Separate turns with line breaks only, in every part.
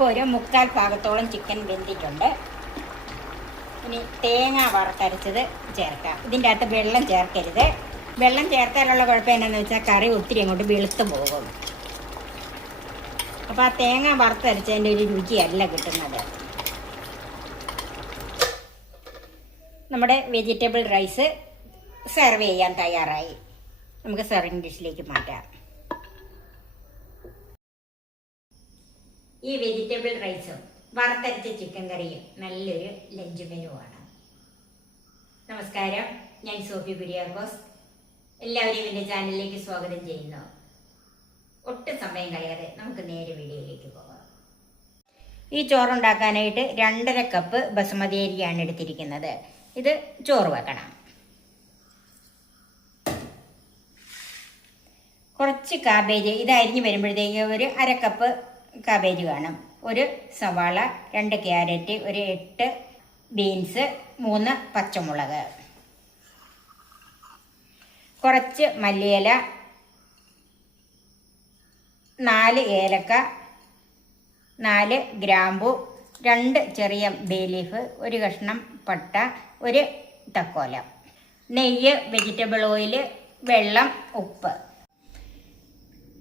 ഇപ്പോൾ ഒരു മുക്കാൽ ഭാഗത്തോളം ചിക്കൻ വെന്തിട്ടുണ്ട്. ഇനി തേങ്ങ വറുത്തരച്ചത് ചേർക്കാം. ഇതിന്റെ അകത്ത് വെള്ളം ചേർക്കരുത്. വെള്ളം ചേർത്താലുള്ള കുഴപ്പം എന്നാന്ന് വെച്ചാൽ കറി ഒത്തിരി അങ്ങോട്ട് വെളുത്ത് പോകും. അപ്പോൾ ആ തേങ്ങ വറുത്തരച്ചതിന്റെ ഒരു രുചിയല്ല കിട്ടുന്നത്. നമ്മുടെ വെജിറ്റബിൾ റൈസ് സെർവ് ചെയ്യാൻ തയ്യാറായി. നമുക്ക് സെർവിങ് ഡിഷിലേക്ക് മാറ്റാം. ഈ വെജിറ്റബിൾ റൈസും വറുത്തരച്ച ചിക്കൻ കറിയും നല്ലൊരു ലഞ്ച് മെനുവാണ് നമസ്കാരം. ഞാൻ സോഫി കുര്യാക്കോസ്. എല്ലാവരെയും എന്റെ ചാനലിലേക്ക് സ്വാഗതം ചെയ്യുന്നു. ഒട്ടും സമയം കളയാതെ നമുക്ക് നേരെ വീഡിയോയിലേക്ക് പോകാം. ഈ ചോറുണ്ടാക്കാനായിട്ട് രണ്ടര കപ്പ് ബസുമതി അരിയാണ് എടുത്തിരിക്കുന്നത്. ഇത് ചോറ് വെക്കണം. കുറച്ച് കാബേജ് ഇത് അരിഞ്ഞ് വരുമ്പോഴത്തേക്ക് ഒരു അര കപ്പ് കാബേജ് വേണം. ഒരു സവാള രണ്ട് ക്യാരറ്റ് ഒരു എട്ട് ബീൻസ് മൂന്ന് പച്ചമുളക്. കുറച്ച് മല്ലിയില നാല് ഏലക്ക നാല് ഗ്രാമ്പു രണ്ട് ചെറിയ ബേ ലീഫ് ഒരു കഷ്ണം പട്ട ഒരു തക്കോലം. നെയ്യ് വെജിറ്റബിൾ ഓയിൽ വെള്ളം ഉപ്പ്.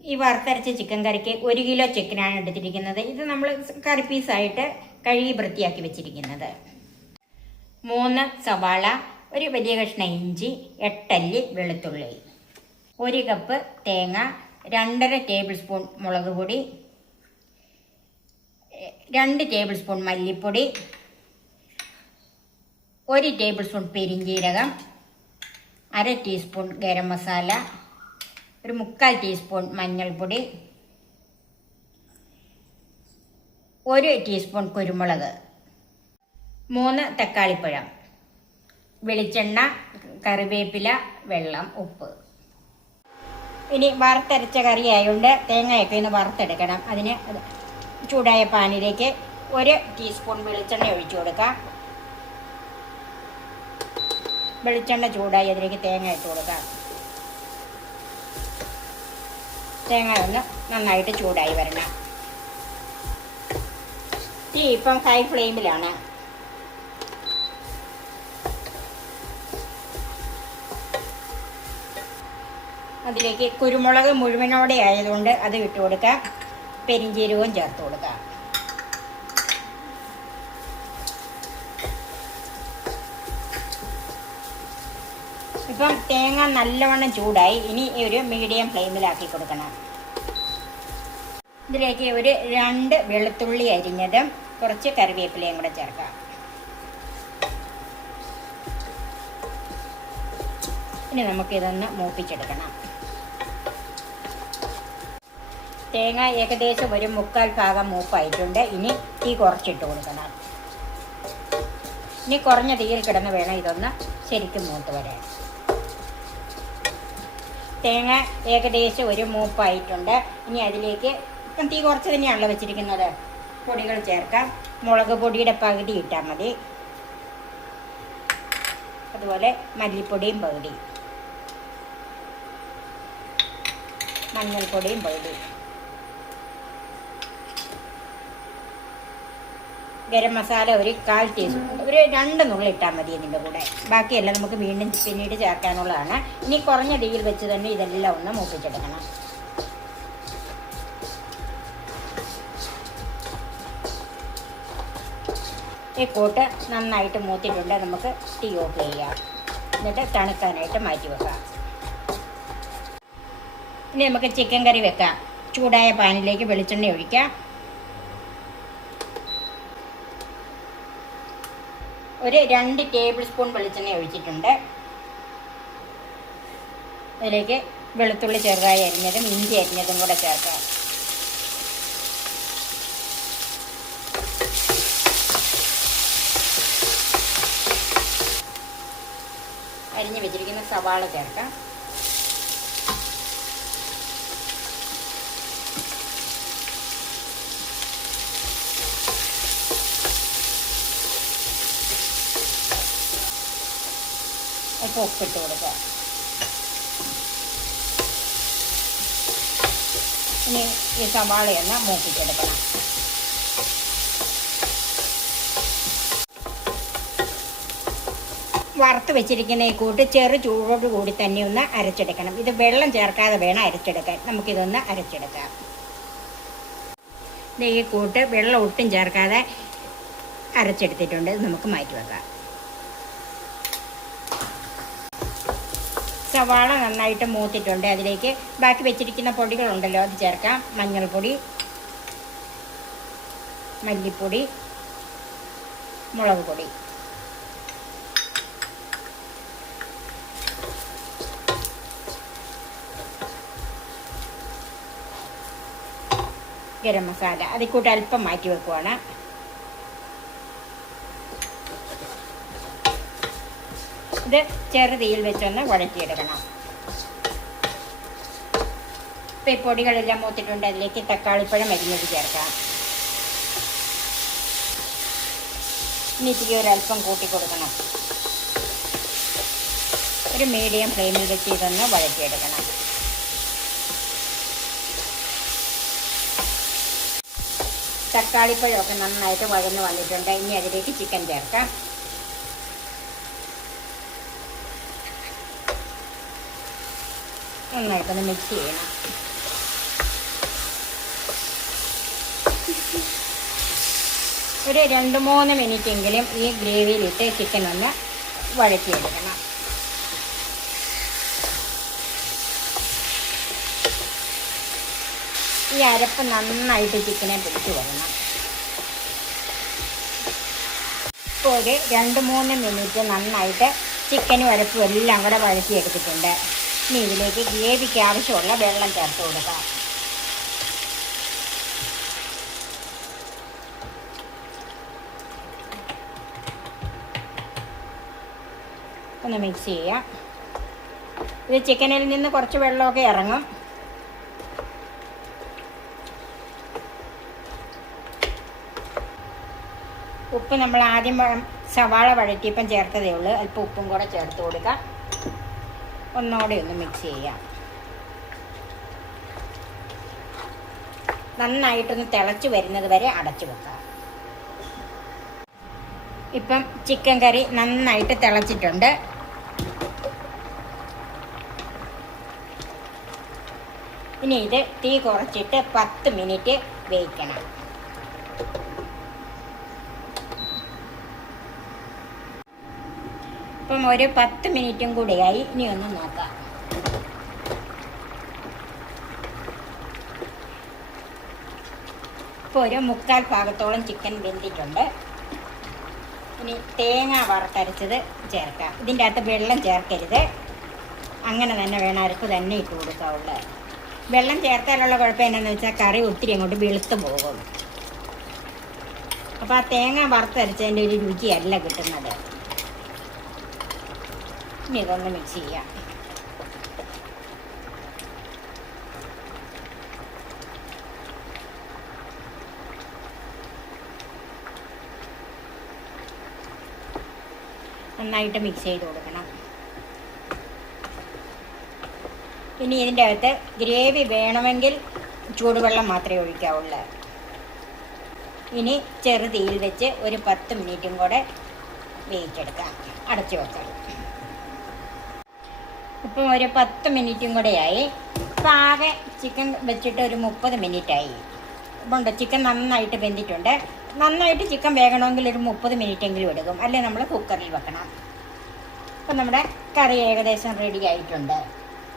ഈ വറുത്തരച്ച ചിക്കൻ കറിക്ക് ഒരു കിലോ ചിക്കനാണ് എടുത്തിരിക്കുന്നത്. ഇത് നമ്മൾ കറി പീസായിട്ട് കഴുകി വൃത്തിയാക്കി വെച്ചിരിക്കുന്നത്. മൂന്ന് സവാള ഒരു വലിയ കഷ്ണം ഇഞ്ചി എട്ടല്ലി വെളുത്തുള്ളി. ഒരു കപ്പ് തേങ്ങ രണ്ടര ടേബിൾ സ്പൂൺ മുളക് പൊടി രണ്ട് ടേബിൾ സ്പൂൺ മല്ലിപ്പൊടി ഒരു ടേബിൾ സ്പൂൺ പെരിഞ്ജീരകം അര ടീസ്പൂൺ ഗരം മസാല ഒരു മുക്കാൽ ടീസ്പൂൺ മഞ്ഞൾപ്പൊടി. ഒരു ടീസ്പൂൺ കുരുമുളക്. മൂന്ന് തക്കാളിപ്പഴം. വെളിച്ചെണ്ണ കറിവേപ്പില വെള്ളം ഉപ്പ്. ഇനി വറുത്തരച്ച കറി ആയതുകൊണ്ട് തേങ്ങയൊക്കെ ഒന്ന് വറുത്തെടുക്കണം. അതിന് ചൂടായ പാനിലേക്ക് ഒരു ടീസ്പൂൺ വെളിച്ചെണ്ണ ഒഴിച്ചു കൊടുക്കാം. വെളിച്ചെണ്ണ ചൂടായി അതിലേക്ക് തേങ്ങ ഇട്ട് കൊടുക്കാം. തേങ്ങ ഒന്ന് നന്നായിട്ട് ചൂടായി വരണം. തീ ഇപ്പം ഹൈ ഫ്ലെയിമിലാണ് അതിലേക്ക് കുരുമുളക് മുഴുവനോടെ ആയതുകൊണ്ട് അത് ഇട്ട് കൊടുക്കാം പെരിഞ്ചീരകവും ചേർത്ത് കൊടുക്കാം ഇപ്പം തേങ്ങ നല്ലവണ്ണം ചൂടായി ഇനി ഒരു മീഡിയം ഫ്ലെയിമിലാക്കി കൊടുക്കണം. ഇതിലേക്ക് ഒരു രണ്ട് വെളുത്തുള്ളി അരിഞ്ഞതും കുറച്ച് കറിവേപ്പിലയും കൂടെ ചേർക്കാം. ഇനി നമുക്കിതൊന്ന് മൂപ്പിച്ചെടുക്കണം. തേങ്ങ ഏകദേശം ഒരു മുക്കാൽ ഭാഗം മൂപ്പായിട്ടുണ്ട്. ഇനി തീ കുറച്ചിട്ട് കൊടുക്കണം. ഇനി കുറഞ്ഞ തീയിൽ കിടന്ന് വേണം ഇതൊന്ന് ശരിക്കും മൂത്ത് വരാൻ. തേങ്ങ ഏകദേശം ഒരു മൂപ്പായിട്ടുണ്ട്. ഇനി അതിലേക്ക് ഇപ്പം തീ കുറച്ച് തന്നെയാണല്ലോ വെച്ചിരിക്കുന്നത്. പൊടികൾ ചേർക്കാം. മുളക് പൊടിയുടെ പകുതി ഇട്ടാൽ മതി. അതുപോലെ മല്ലിപ്പൊടിയും പകുതി. മഞ്ഞൾപ്പൊടിയും പകുതി. ഗരം മസാല ഒരു കാൽ ടീസ്പൂൺ ഒരു രണ്ട് നുള്ളി ഇട്ടാൽ മതി ഇതിന്റെ കൂടെ. ബാക്കിയെല്ലാം നമുക്ക് വീണ്ടും പിന്നീട് ചേർക്കാനുള്ളതാണ്. ഇനി കുറഞ്ഞ തീയിൽ വെച്ച് തന്നെ ഇതെല്ലാം ഒന്ന് മൂപ്പിച്ചെടുക്കണം. ഈ കൂട്ട് നന്നായിട്ട് മൂത്തിട്ടുണ്ട്. നമുക്ക് തീ ഓഫ് ചെയ്യാം. എന്നിട്ട് തണുക്കാനായിട്ട് മാറ്റി വെക്കാം. ഇനി നമുക്ക് ചിക്കൻ കറി വെക്കാം. ചൂടായ പാനിലേക്ക് വെളിച്ചെണ്ണ ഒഴിക്കാം. ഒരു രണ്ട് ടേബിൾ സ്പൂൺ വെളിച്ചെണ്ണ ഒഴിച്ചിട്ടുണ്ട്. അതിലേക്ക് വെളുത്തുള്ളി ചെറുതായി അരിഞ്ഞതും ഇഞ്ചി അരിഞ്ഞതും കൂടെ ചേർക്കാം. അരിഞ്ഞ് വെച്ചിരിക്കുന്ന സവാള ചേർക്കാം. അല്പം ഉപ്പിട്ട് കൊടുക്കുക ഇനി ഈ സവാളയെന്ന മൂപ്പിച്ചെടുക്കണം. വറുത്ത് വെച്ചിരിക്കുന്ന ഈ കൂട്ട് ചെറു ചൂടോട് കൂടി തന്നെ ഒന്ന് അരച്ചെടുക്കണം. ഇത് വെള്ളം ചേർക്കാതെ വേണം അരച്ചെടുക്കാൻ. നമുക്കിതൊന്ന് അരച്ചെടുക്കാം. ഈ കൂട്ട് വെള്ളം ഒട്ടും ചേർക്കാതെ അരച്ചെടുത്തിട്ടുണ്ട്. ഇത് നമുക്ക് മാറ്റി വെക്കാം. സവാള നന്നായിട്ട് മൂത്തിട്ടുണ്ട്. അതിലേക്ക് ബാക്കി വെച്ചിരിക്കുന്ന പൊടികളുണ്ടല്ലോ അത് ചേർക്കാം. മഞ്ഞൾപ്പൊടി മല്ലിപ്പൊടി മുളക് പൊടി ഗരം മസാല. അതിൽ അല്പം മാറ്റി വെക്കുവാണ്. ഇത് ചെറുതീയിൽ വെച്ചൊന്ന് വഴറ്റിയെടുക്കണം. ഇപ്പം ഈ പൊടികളെല്ലാം മൂത്തിട്ടുണ്ട്. അതിലേക്ക് തക്കാളിപ്പഴം അരിഞ്ഞത് ചേർക്കാം ഇനി ഇത്തിരി ഒരല്പം കൂട്ടി കൊടുക്കണം. ഒരു മീഡിയം ഫ്ലെയിമിൽ വെച്ച് ഇതൊന്ന് വഴറ്റിയെടുക്കണം. തക്കാളിപ്പഴമൊക്കെ നന്നായിട്ട് വഴന്ന് വന്നിട്ടുണ്ട്. ഇനി അതിലേക്ക് ചിക്കൻ ചേർക്കാം. നന്നായിട്ടൊന്ന് മിക്സ് ചെയ്യണം. ഒരു രണ്ട് മൂന്ന് മിനിറ്റ് എങ്കിലും ഈ ഗ്രേവിയിലിട്ട് ചിക്കൻ ഒന്ന് വഴറ്റിയെടുക്കണം. ഈ അരപ്പ് നന്നായിട്ട് ചിക്കനെ പിടിച്ചു വരണം. ഇപ്പോൾ ഒരു രണ്ട് മൂന്ന് മിനിറ്റ് നന്നായിട്ട് ചിക്കനും അരപ്പും എല്ലാം കൂടെ വഴറ്റിയെടുത്തിട്ടുണ്ട്. ഇനി ഇതിലേക്ക് ഗ്രേവിക്ക് ആവശ്യമുള്ള വെള്ളം ചേർത്ത് കൊടുക്കാം. ഒന്ന് മിക്സ് ചെയ്യാം. ഇത് ചിക്കനിൽ നിന്ന് കുറച്ച് വെള്ളമൊക്കെ ഇറങ്ങും. ഉപ്പ് നമ്മൾ ആദ്യം സവാള വഴറ്റിയപ്പം ചേർത്തതേ ഉള്ളൂ. അല്പം ഉപ്പും കൂടെ ചേർത്ത് കൊടുക്കാം. ഒന്നുകൂടെ ഒന്ന് മിക്സ് ചെയ്യാം. നന്നായിട്ടൊന്ന് തിളച്ച് വരുന്നത് വരെ അടച്ചു വെക്കാം. ഇപ്പം ചിക്കൻ കറി നന്നായിട്ട് തിളച്ചിട്ടുണ്ട്. ഇനി ഇത് തീ കുറച്ചിട്ട് പത്ത് മിനിറ്റ് വേവിക്കണം. ഇപ്പം ഒരു പത്ത് മിനിറ്റും കൂടിയായി ഇനി ഒന്ന് നോക്കാം. ഇപ്പോൾ ഒരു മുക്കാൽ ഭാഗത്തോളം ചിക്കൻ വെന്തിട്ടുണ്ട്. ഇനി തേങ്ങ വറുത്തരച്ചത് ചേർക്കാം. ഇതിന്റെ അകത്ത് വെള്ളം ചേർക്കരുത്. അങ്ങനെ തന്നെ വേണം അരപ്പ് തന്നെ ഇട്ട് കൊടുക്കാവുള്ളൂ. വെള്ളം ചേർത്താലുള്ള കുഴപ്പം എന്താണെന്ന് വെച്ചാൽ കറി ഒത്തിരി അങ്ങോട്ട് വെളുത്ത് പോകും. അപ്പോൾ ആ തേങ്ങ വറുത്തരച്ചതിന്റെ ഒരു രുചിയല്ല കിട്ടുന്നത്. ഇനി ഇതൊന്ന് മിക്സ് ചെയ്യാം നന്നായിട്ട് മിക്സ് ചെയ്ത് കൊടുക്കണം. ഇനി ഇതിന്റെ അകത്ത് ഗ്രേവി വേണമെങ്കിൽ ചൂടുവെള്ളം മാത്രമേ ഒഴിക്കാവുള്ളൂ. ഇനി ചെറുതീയിൽ വെച്ച് ഒരു പത്ത് മിനിറ്റും കൂടെ വേവിച്ചെടുക്കാം. അടച്ചു വെക്കാം. ഇപ്പം ഒരു പത്ത് മിനിറ്റും കൂടെയായി. ഇപ്പം ആകെ ചിക്കൻ വെച്ചിട്ട് ഒരു മുപ്പത് മിനിറ്റായി. ഉണ്ട് ചിക്കൻ നന്നായിട്ട് വെന്തിട്ടുണ്ട്. നന്നായിട്ട് ചിക്കൻ വേകണമെങ്കിൽ ഒരു മുപ്പത് എങ്കിലും എടുക്കും. അല്ലെ നമ്മൾ കുക്കറിൽ വെക്കണം. അപ്പം നമ്മുടെ കറി ഏകദേശം റെഡി ആയിട്ടുണ്ട്.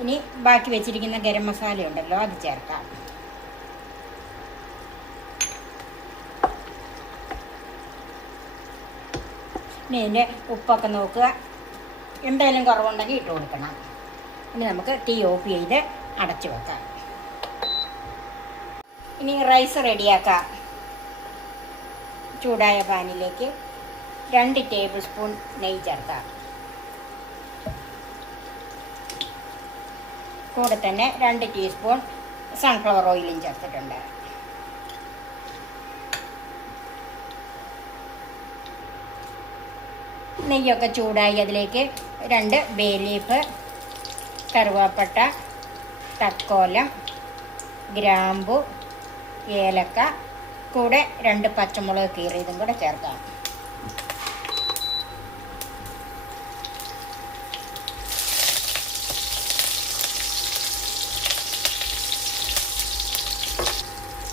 ഇനി ബാക്കി വെച്ചിരിക്കുന്ന ഗരം മസാല ഉണ്ടല്ലോ അത് ചേർക്കാം. ഇനി ഇതിന്റെ ഉപ്പൊക്കെ നോക്കുക. എന്തായാലും കുറവുണ്ടെങ്കിൽ ഇട്ട് കൊടുക്കണം. ഇനി നമുക്ക് ടീ ഓഫ് ചെയ്ത് അടച്ചു വെക്കാം. ഇനി റൈസ് റെഡിയാക്കാം ചൂടായ പാനിലേക്ക് രണ്ട് ടേബിൾ സ്പൂൺ നെയ്യ് ചേർക്കാം. കൂടെ തന്നെ രണ്ട് ടീസ്പൂൺ സൺഫ്ലവർ ഓയിലും ചേർത്തിട്ടുണ്ട്. നെയ്യൊക്കെ ചൂടായി അതിലേക്ക് രണ്ട് ബേ ലീഫ് കറുവാപ്പട്ട തക്കോലം ഗ്രാമ്പു ഏലക്ക കൂടെ രണ്ട് പച്ചമുളക് കീറിയതും കൂടെ ചേർക്കാം.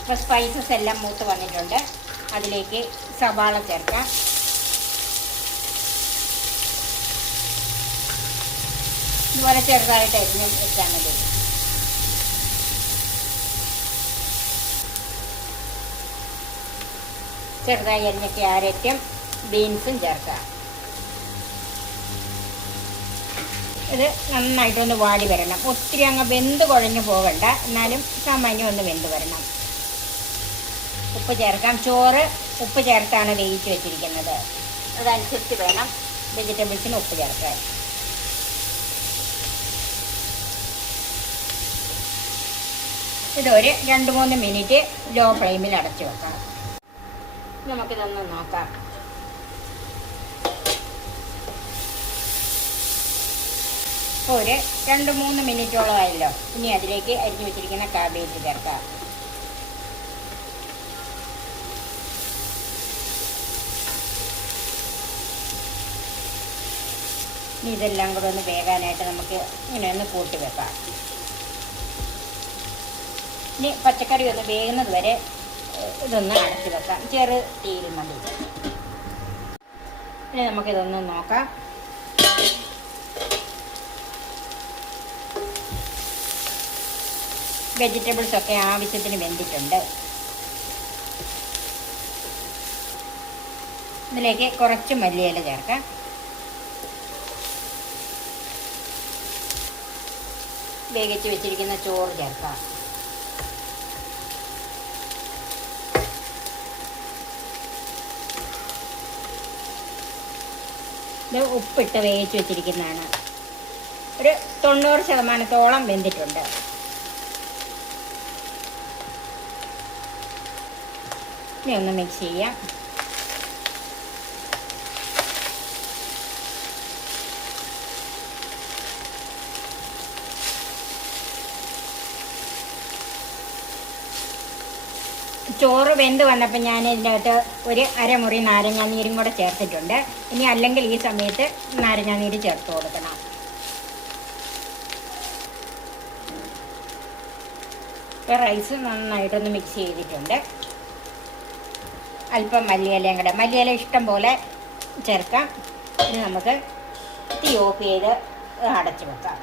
ഇപ്പോൾ സ്പൈസസ് എല്ലാം മൂത്ത് വന്നിട്ടുണ്ട്. അതിലേക്ക് സവാള ചേർക്കാം. ഇതുപോലെ ചെറുതായിട്ട് അരിഞ്ഞ് വെച്ചാൽ മതി ചെറുതായി അരിഞ്ഞ ക്യാരറ്റും ബീൻസും ചേർക്കാം ഇത് നന്നായിട്ടൊന്ന് വാടി വരണം. ഒത്തിരി അങ്ങ് വെന്ത് കുഴഞ്ഞു പോകണ്ട. എന്നാലും സാമാന്യം ഒന്ന് വെന്ത് വരണം. ഉപ്പ് ചേർക്കാം. ചോറ് ഉപ്പ് ചേർത്താണ് വേവിച്ച് വെച്ചിരിക്കുന്നത്. അതനുസരിച്ച് വേണം. വെജിറ്റബിൾസിന് ഉപ്പ് ചേർക്കാൻ. ഇതൊരു രണ്ട് മൂന്ന് മിനിറ്റ് ലോ ഫ്ലെയിമിൽ അടച്ചു വെക്കാം നമുക്കിതൊന്ന് നോക്കാം. ഇപ്പോൾ ഒരു രണ്ട് മൂന്ന് മിനിറ്റോളമായല്ലോ ഇനി അതിലേക്ക് അരിഞ്ഞു വെച്ചിരിക്കുന്ന കാബേജ് ചേർക്കാം. ഇനി ഇതെല്ലാം കൂടെ ഒന്ന് വേകാനായിട്ട് നമുക്ക് ഇങ്ങനെ ഒന്ന് കൂട്ടി വെക്കാം. ഇനി പച്ചക്കറി ഒന്ന് വേകുന്നത് വരെ ഇതൊന്ന് അടച്ചു വെക്കാം. ചെറു തീയിൽ മതി. ഇനി നമുക്കിതൊന്ന് നോക്കാം. വെജിറ്റബിൾസ് ഒക്കെ ആവശ്യത്തിന് വെന്തിട്ടുണ്ട്. ഇതിലേക്ക് കുറച്ച് മല്ലിയില ചേർക്കാം. വേവിച്ച് വെച്ചിരിക്കുന്ന ചോറ് ചേർക്കാം. ഇത് ഉപ്പിട്ട് വേവിച്ച് വെച്ചിരിക്കുന്നതാണ്. ഒരു തൊണ്ണൂറ് ശതമാനത്തോളം വെന്തിട്ടുണ്ട്. ഇനി ഒന്ന് മിക്സ് ചെയ്യാം. ചോറ് വെന്ത് വന്നപ്പോൾ ഞാൻ ഇതിന്റെ അകത്ത് ഒരു അരമുറി നാരങ്ങാനീരും കൂടെ ചേർത്തിട്ടുണ്ട്. ഇനി അല്ലെങ്കിൽ ഈ സമയത്ത് നാരങ്ങാനീര് ചേർത്ത് കൊടുക്കണം. ഇപ്പോൾ റൈസ് നന്നായിട്ടൊന്ന് മിക്സ് ചെയ്തിട്ടുണ്ട്. അല്പം മല്ലിയിലയും കൂടെ. മല്ലിയില ഇഷ്ടം പോലെ ചേർക്കാം. ഇനി നമുക്ക് തീ ഓഫ് ചെയ്ത് അടച്ചു വെക്കാം.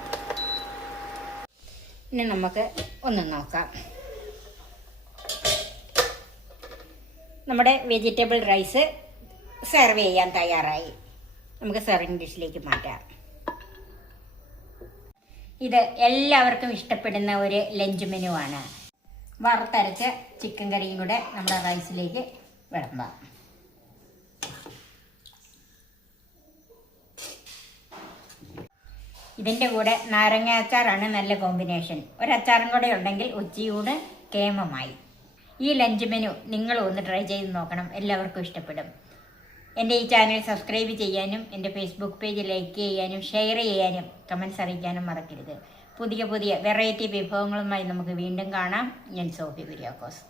ഇനി നമുക്ക് ഒന്ന് നോക്കാം. നമ്മുടെ വെജിറ്റബിൾ റൈസ് സെർവ് ചെയ്യാൻ തയ്യാറായി. നമുക്ക് സെർവിങ് ഡിഷിലേക്ക് മാറ്റാം. ഇത് എല്ലാവർക്കും ഇഷ്ടപ്പെടുന്ന ഒരു ലഞ്ച് മെനു ആണ്. വറുത്തരച്ച ചിക്കൻ കറിയും കൂടെ നമ്മുടെ റൈസിലേക്ക് വിളമ്പാം. ഇതിന്റെ കൂടെ നാരങ്ങ അച്ചാറാണ് നല്ല കോമ്പിനേഷൻ ഒരച്ചാറും കൂടെ ഉണ്ടെങ്കിൽ ഉച്ചയൂട് കേമമായി. ഈ ലഞ്ച് മെനു നിങ്ങൾ ഒന്ന് ട്രൈ ചെയ്ത് നോക്കണം. എല്ലാവർക്കും ഇഷ്ടപ്പെടും. എന്റെ ഈ ചാനൽ സബ്സ്ക്രൈബ് ചെയ്യാനും എന്റെ ഫേസ്ബുക്ക് പേജ് ലൈക്ക് ചെയ്യാനും ഷെയർ ചെയ്യാനും കമൻസ് അറിയിക്കാനും മറക്കരുത്. പുതിയ പുതിയ വെറൈറ്റി വിഭവങ്ങളുമായി നമുക്ക് വീണ്ടും കാണാം. ഞാൻ സോഫി കുര്യാക്കോസ്